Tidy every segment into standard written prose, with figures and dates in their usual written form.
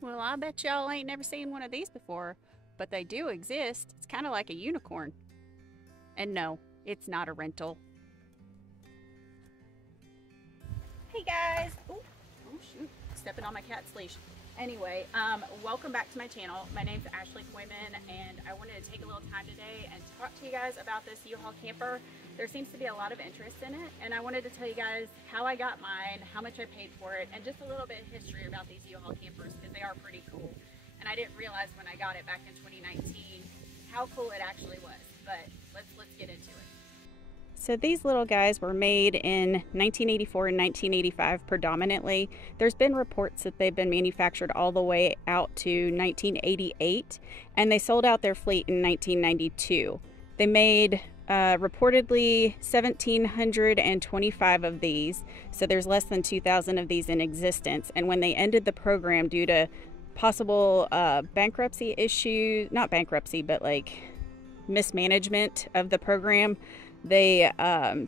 Well, I bet y'all ain't never seen one of these before, but they do exist. It's kind of like a unicorn. And no, it's not a rental. Hey guys! Oh shoot, stepping on my cat's leash. Anyway, welcome back to my channel. My name's Ashley Coyman, and I wanted to take a little time today and talk to you guys about this U-Haul camper. There seems to be a lot of interest in it, and I wanted to tell you guys how I got mine, how much I paid for it, and just a little bit of history about these U-Haul campers, because they are pretty cool. And I didn't realize when I got it back in 2019 how cool it actually was, but let's get into it. So these little guys were made in 1984 and 1985 predominantly. There's been reports that they've been manufactured all the way out to 1988, and they sold out their fleet in 1992. They made reportedly 1,725 of these, so there's less than 2,000 of these in existence. And when they ended the program due to possible bankruptcy issues, not bankruptcy, but like mismanagement of the program, they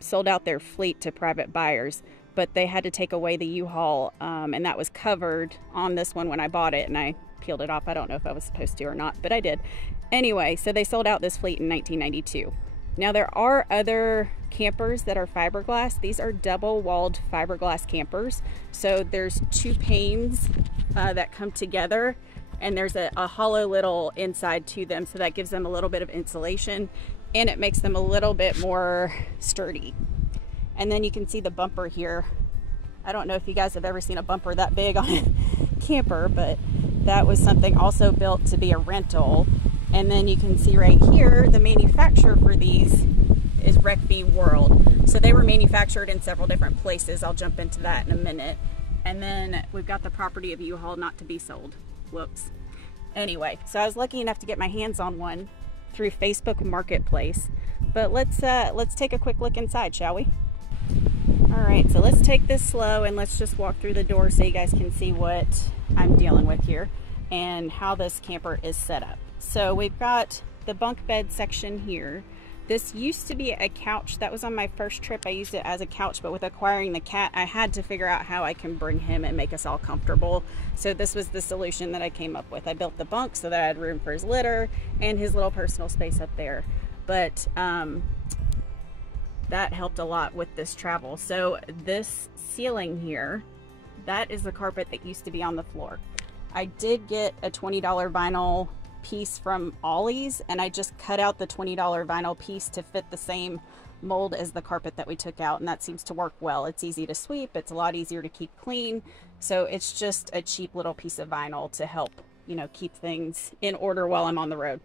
sold out their fleet to private buyers, but they had to take away the U-Haul, and that was covered on this one when I bought it, and I peeled it off. I don't know if I was supposed to or not, but I did. Anyway, so they sold out this fleet in 1992. Now there are other campers that are fiberglass. These are double-walled fiberglass campers. So there's two panes that come together, and there's a hollow little inside to them, so that gives them a little bit of insulation, and it makes them a little bit more sturdy. And then you can see the bumper here. I don't know if you guys have ever seen a bumper that big on a camper, but that was something also built to be a rental. And then you can see right here, the manufacturer for these is Rec-B World. So they were manufactured in several different places. I'll jump into that in a minute. And then we've got the property of U-Haul not to be sold. Whoops. Anyway, so I was lucky enough to get my hands on one through Facebook Marketplace. But let's take a quick look inside, shall we? All right, so let's take this slow and let's just walk through the door so you guys can see what I'm dealing with here and how this camper is set up. So we've got the bunk bed section here. This used to be a couch. That was on my first trip. I used it as a couch, but with acquiring the cat, I had to figure out how I can bring him and make us all comfortable. So this was the solution that I came up with. I built the bunk so that I had room for his litter and his little personal space up there. But that helped a lot with this travel. So this ceiling here, that is the carpet that used to be on the floor. I did get a $20 vinyl piece from Ollie's, and I just cut out the $20 vinyl piece to fit the same mold as the carpet that we took out, and that seems to work well. It's easy to sweep, it's a lot easier to keep clean, so it's just a cheap little piece of vinyl to help, you know, keep things in order while I'm on the road.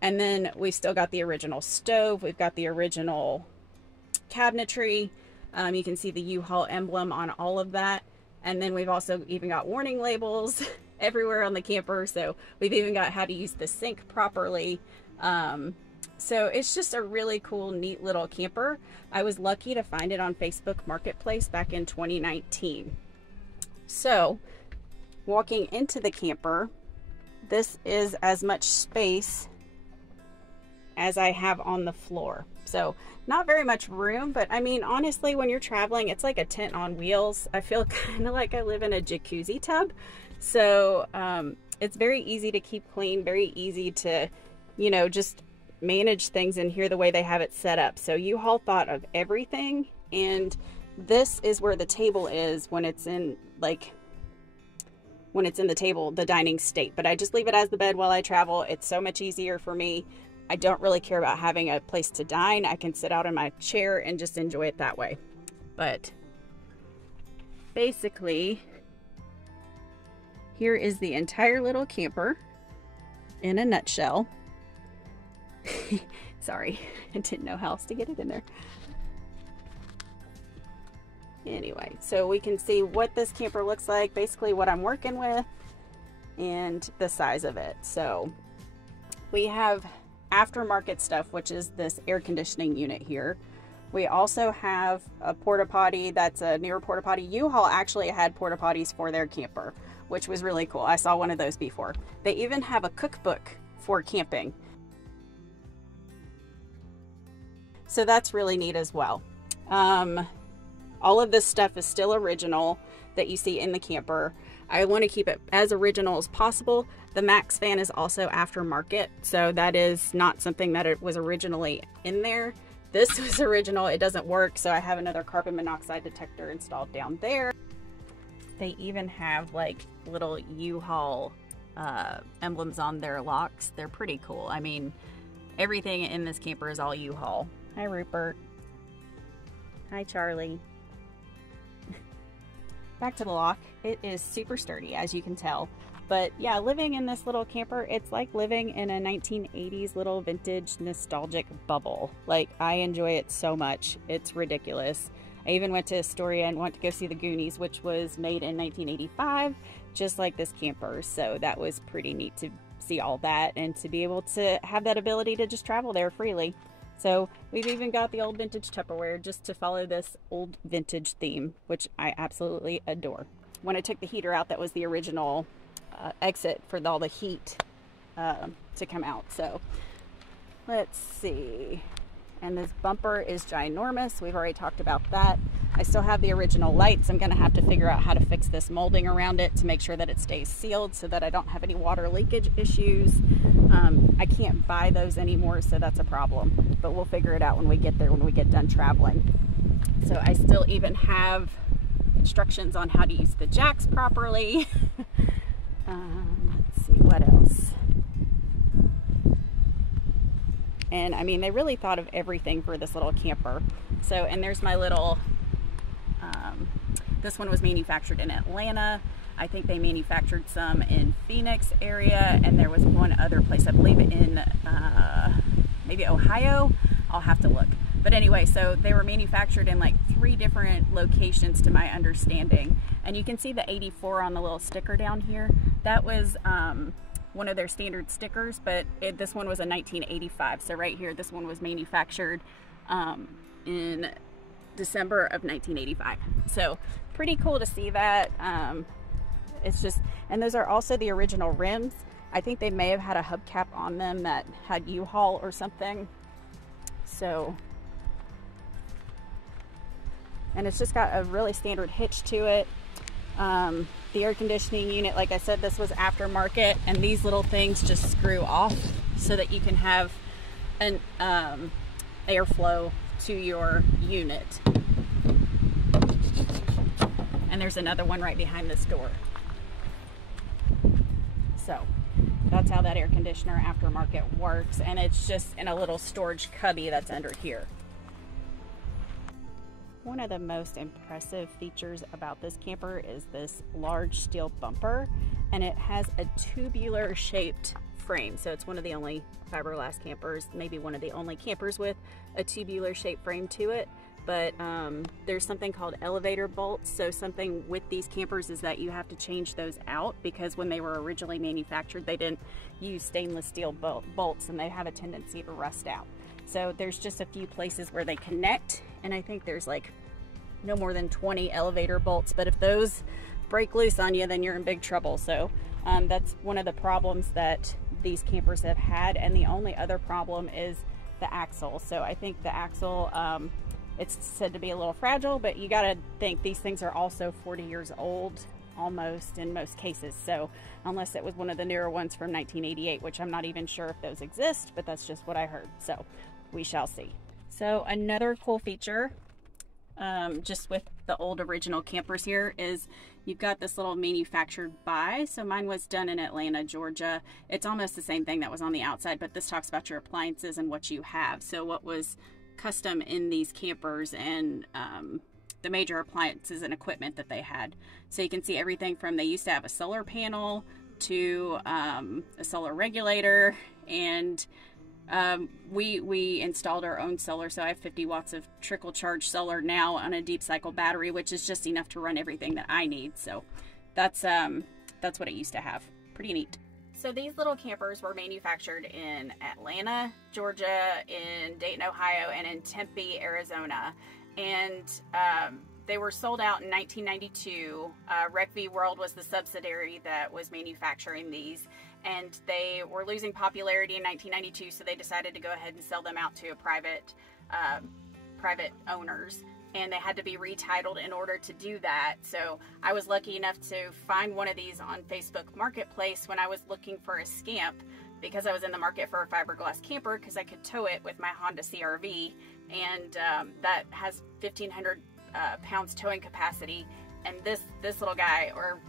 And then we still got the original stove, we've got the original cabinetry, you can see the U-Haul emblem on all of that, and then we've also even got warning labels everywhere on the camper. So we've even got how to use the sink properly. So it's just a really cool, neat little camper. I was lucky to find it on Facebook Marketplace back in 2019. So walking into the camper, this is as much space as I have on the floor. So not very much room, but I mean, honestly, when you're traveling, it's like a tent on wheels. I feel kind of like I live in a jacuzzi tub. So it's very easy to keep clean, very easy to, you know, just manage things in here the way they have it set up. So U-Haul thought of everything, and this is where the table is when it's in, like, when it's in the dining state. But I just leave it as the bed while I travel. It's so much easier for me. I don't really care about having a place to dine. I can sit out in my chair and just enjoy it that way. But basically, here is the entire little camper in a nutshell. Sorry, I didn't know how else to get it in there. Anyway, so we can see what this camper looks like, basically what I'm working with, and the size of it. So we have aftermarket stuff, which is this air conditioning unit here. We also have a porta potty. That's a newer porta potty. U-Haul actually had porta potties for their camper, which was really cool. I saw one of those before. They even have a cookbook for camping. So that's really neat as well. All of this stuff is still original. that you see in the camper. I want to keep it as original as possible. The Max fan is also aftermarket, so that is not something that it was originally in there. This was original. It doesn't work, so I have another carbon monoxide detector installed down there. They even have like little U-Haul emblems on their locks. They're pretty cool. I mean, everything in this camper is all U-Haul. Hi, Rupert. Hi, Charlie. Back to the lock. It is super sturdy, as you can tell. But yeah, living in this little camper, it's like living in a 1980s little vintage nostalgic bubble. Like, I enjoy it so much. It's ridiculous. I even went to Astoria and went to go see the Goonies, which was made in 1985, just like this camper. So that was pretty neat to see all that and to be able to have that ability to just travel there freely. So we've even got the old vintage Tupperware just to follow this old vintage theme, which I absolutely adore. When I took the heater out, that was the original exit for all the heat to come out. So let's see. And this bumper is ginormous. We've already talked about that. I still have the original lights. I'm going to have to figure out how to fix this molding around it to make sure that it stays sealed so that I don't have any water leakage issues. I can't buy those anymore, so that's a problem. But we'll figure it out when we get there, when we get done traveling. So I still even have instructions on how to use the jacks properly. Let's see, what else? And I mean, they really thought of everything for this little camper. So, and there's my little, this one was manufactured in Atlanta. I think they manufactured some in Phoenix area, and there was one other place, I believe in maybe Ohio. I'll have to look. But anyway, so they were manufactured in like 3 different locations to my understanding. And you can see the 84 on the little sticker down here. That was one of their standard stickers, but this one was a 1985. So right here, this one was manufactured in December of 1985. So pretty cool to see that. It's just, and those are also the original rims. I think they may have had a hubcap on them that had U-Haul or something. So, and it's just got a really standard hitch to it. The air conditioning unit, like I said, this was aftermarket, and these little things just screw off so that you can have an airflow to your unit. And there's another one right behind this door. So that's how that air conditioner aftermarket works, and it's just in a little storage cubby that's under here. One of the most impressive features about this camper is this large steel bumper, and it has a tubular shaped frame. So it's one of the only fiberglass campers, maybe one of the only campers with a tubular shaped frame to it. But there's something called elevator bolts. So something with these campers is that you have to change those out, because when they were originally manufactured, they didn't use stainless steel bolts, and they have a tendency to rust out. So there's just a few places where they connect, and I think there's like no more than 20 elevator bolts. But if those break loose on you, then you're in big trouble. So that's one of the problems that these campers have had. And the only other problem is the axle. So I think the axle, it's said to be a little fragile, but you gotta think these things are also 40 years old almost in most cases. So unless it was one of the newer ones from 1988, which I'm not even sure if those exist, but that's just what I heard. So we shall see. So another cool feature, just with the old original campers here, is you've got this little manufactured by. So mine was done in Atlanta, Georgia. It's almost the same thing that was on the outside, but this talks about your appliances and what you have. So what was custom in these campers and the major appliances and equipment that they had. So you can see everything from, they used to have a solar panel to a solar regulator, and we installed our own solar. So I have 50 watts of trickle charge solar now on a deep cycle battery, which is just enough to run everything that I need. So that's what it used to have. Pretty neat. So these little campers were manufactured in Atlanta, Georgia, in Dayton, Ohio, and in Tempe, Arizona. And they were sold out in 1992. RecV World was the subsidiary that was manufacturing these. And they were losing popularity in 1992, so they decided to go ahead and sell them out to a private owners. and they had to be retitled in order to do that. So I was lucky enough to find one of these on Facebook Marketplace when I was looking for a Scamp, because I was in the market for a fiberglass camper because I could tow it with my Honda CR-V, and that has 1,500 pounds towing capacity. And this little guy, or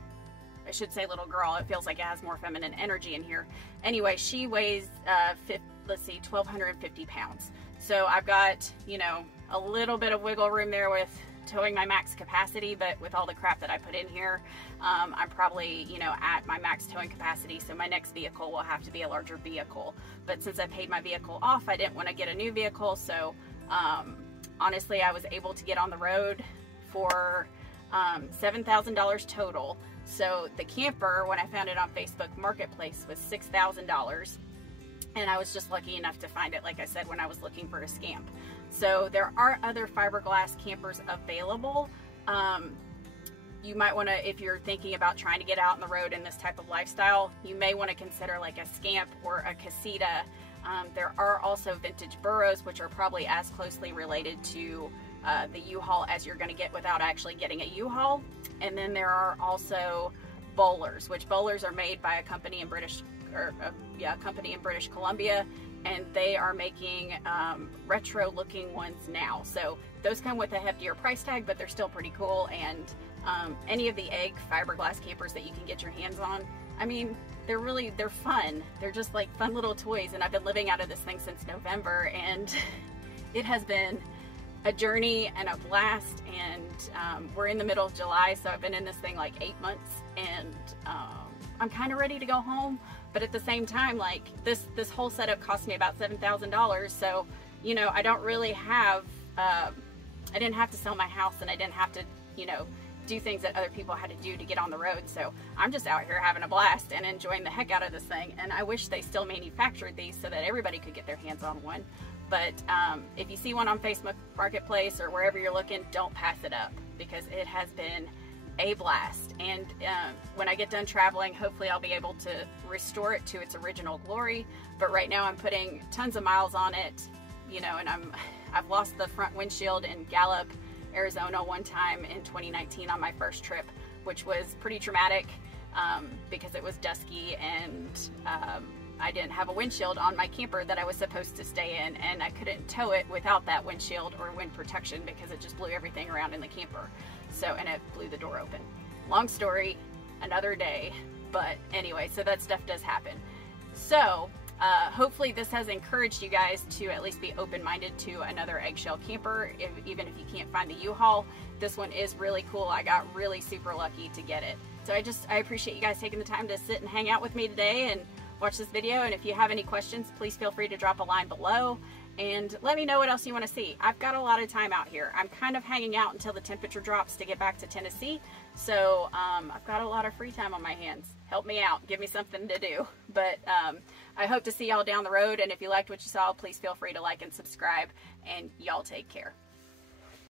I should say little girl, it feels like it has more feminine energy in here. Anyway, she weighs 1,250 pounds. So I've got, you know, a little bit of wiggle room there with towing my max capacity, but with all the crap that I put in here, I'm probably, you know, at my max towing capacity. So my next vehicle will have to be a larger vehicle. But since I paid my vehicle off, I didn't want to get a new vehicle. So honestly, I was able to get on the road for $7,000 total. So the camper, when I found it on Facebook Marketplace, was $6,000. And I was just lucky enough to find it, like I said, when I was looking for a Scamp. So there are other fiberglass campers available. You might want to, if you're thinking about trying to get out on the road in this type of lifestyle, you may want to consider like a Scamp or a Casita. There are also vintage burros, which are probably as closely related to the U-Haul as you're going to get without actually getting a U-Haul. And then there are also bowlers, which bowlers are made by a company in British Columbia, and they are making retro looking ones now. So those come with a heftier price tag, but they're still pretty cool. And any of the egg fiberglass campers that you can get your hands on, I mean, they're fun. They're just like fun little toys. And I've been living out of this thing since November, and it has been a journey and a blast. And we're in the middle of July, so I've been in this thing like 8 months, and I'm kind of ready to go home. But at the same time, like this whole setup cost me about $7,000. So, you know, I don't really have, I didn't have to sell my house, and I didn't have to, you know, do things that other people had to do to get on the road. So I'm just out here having a blast and enjoying the heck out of this thing. And I wish they still manufactured these so that everybody could get their hands on one. But if you see one on Facebook Marketplace or wherever you're looking, don't pass it up, because it has been a blast. And when I get done traveling, hopefully I'll be able to restore it to its original glory. But right now I'm putting tons of miles on it, you know, and I've lost the front windshield in Gallup, Arizona one time in 2019 on my first trip, which was pretty traumatic because it was dusky, and I didn't have a windshield on my camper that I was supposed to stay in, and I couldn't tow it without that windshield or wind protection because it just blew everything around in the camper. So, and it blew the door open. Long story, another day. But anyway, so that stuff does happen. So hopefully this has encouraged you guys to at least be open-minded to another eggshell camper, even if you can't find the U-Haul. This one is really cool. I got really super lucky to get it. So I appreciate you guys taking the time to sit and hang out with me today and watch this video. And if you have any questions, please feel free to drop a line below and let me know what else you want to see. I've got a lot of time out here. I'm kind of hanging out until the temperature drops to get back to Tennessee. So I've got a lot of free time on my hands. Help me out. Give me something to do. But I hope to see y'all down the road. And if you liked what you saw, please feel free to like and subscribe. And y'all take care.